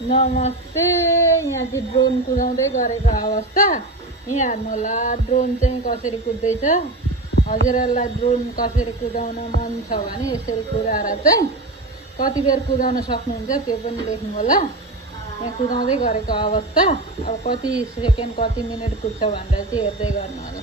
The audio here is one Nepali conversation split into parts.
नमस्ते। यहाँ चाहिँ ड्रोन कुदाउँदै गरेको अवस्था। यहाँ हेर्नु होला ड्रोन चाहिँ कसरी कुद्दैछ। हजुरहरूलाई ड्रोन कसरी कुदाउन मन छ भने यसरी कुदाएर चाहिँ कति बेर कुदाउन सक्नुहुन्छ त्यो पनि लेख्नु होला। यहाँ कुदाउँदै गरेको अवस्था। अब कति सेकेन्ड कति मिनट कुद्छ भनेर चाहिँ हेर्दै गर्नु होला।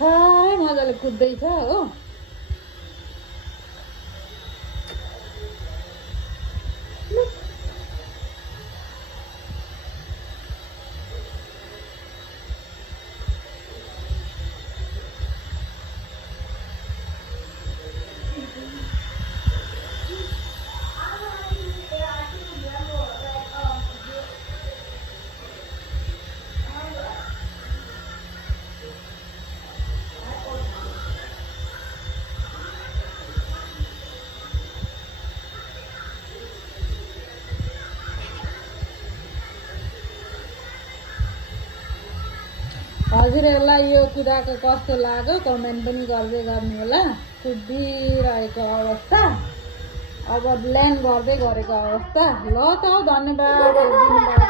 साह्रै मजाले कुद्दैछ हो। हजुरहरूलाई यो कुदाको कस्तो लाग्यो कमेन्ट पनि गर्दै गर्नु होला। कुदिरहेको अवस्था, अब ल्यान्ड गर्दै गरेको अवस्था। ल त धन्यवाद।